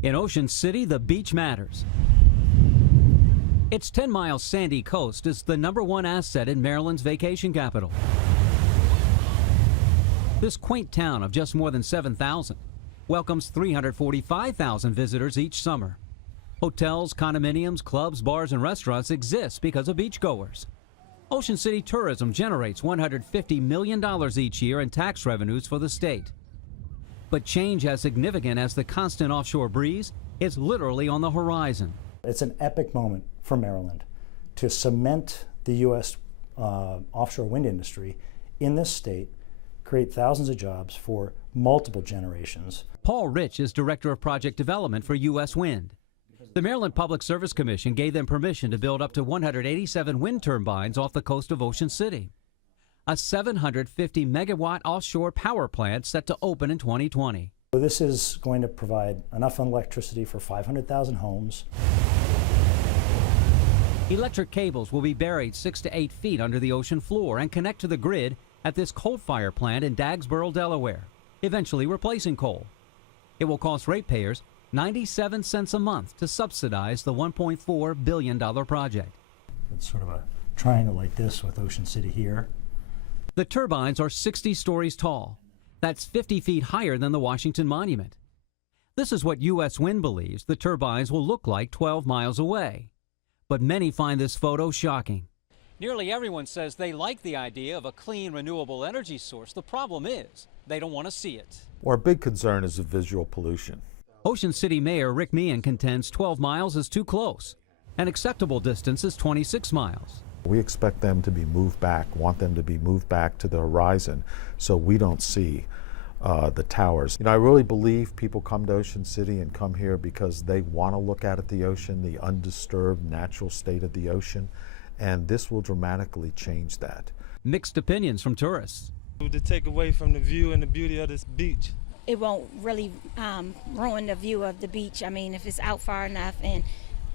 In Ocean City, the beach matters. Its 10-mile sandy coast is the #1 asset in Maryland's vacation capital. This quaint town of just more than 7,000 welcomes 345,000 visitors each summer. Hotels, condominiums, clubs, bars, and restaurants exist because of beachgoers. Ocean City tourism generates $150 million each year in tax revenues for the state. But change as significant as the constant offshore breeze is literally on the horizon. It's an epic moment for Maryland to cement the U.S. Offshore wind industry in this state, create thousands of jobs for multiple generations. Paul Rich is Director of Project Development for U.S. Wind. The Maryland Public Service Commission gave them permission to build up to 187 wind turbines off the coast of Ocean City. A 750-megawatt offshore power plant set to open in 2020. So this is going to provide enough electricity for 500,000 homes. Electric cables will be buried 6 to 8 feet under the ocean floor and connect to the grid at this coal-fired plant in Dagsboro, Delaware, eventually replacing coal. It will cost ratepayers 97 cents a month to subsidize the $1.4 billion project. It's sort of a triangle like this with Ocean City here. The turbines are 60 stories tall. That's 50 feet higher than the Washington Monument. This is what U.S. Wind believes the turbines will look like 12 miles away. But many find this photo shocking. Nearly everyone says they like the idea of a clean, renewable energy source. The problem is they don't want to see it. Our big concern is the visual pollution. Ocean City Mayor Rick Meehan contends 12 miles is too close. An acceptable distance is 26 miles. We expect them to be moved back, want them to be moved back to the horizon so we don't see the towers. You know, I really believe people come to Ocean City and come here because they want to look out at the ocean, the undisturbed natural state of the ocean, and this will dramatically change that. Mixed opinions from tourists. To take away from the view and the beauty of this beach. It won't really ruin the view of the beach. I mean, if it's out far enough, and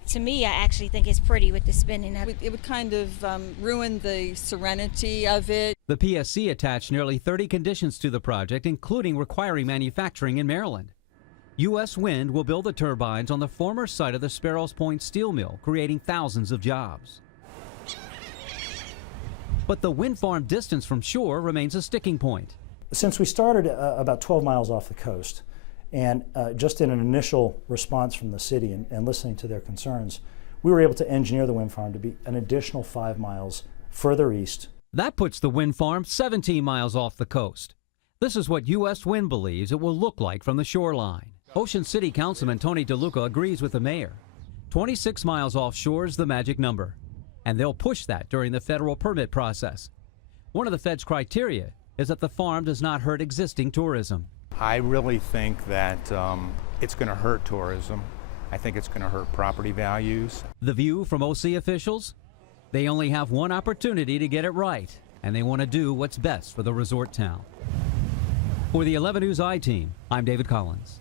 to me, I actually think it's pretty with the spinning of it. It would kind of ruin the serenity of it. The PSC attached nearly 30 conditions to the project, including requiring manufacturing in Maryland. U.S. Wind will build the turbines on the former site of the Sparrows Point steel mill, creating thousands of jobs. But the wind farm distance from shore remains a sticking point. Since we started about 12 miles off the coast, and just in an initial response from the city and listening to their concerns, we were able to engineer the wind farm to be an additional 5 miles further east. That puts the wind farm 17 miles off the coast. This is what U.S. Wind believes it will look like from the shoreline. Ocean City Councilman Tony DeLuca agrees with the mayor. 26 miles offshore is the magic number, and they'll push that during the federal permit process. One of the Fed's criteria is that the farm does not hurt existing tourism. I really think that it's going to hurt tourism. I think it's going to hurt property values. The view from OC officials? They only have one opportunity to get it right, and they want to do what's best for the resort town. For the 11 News I team, I'm David Collins.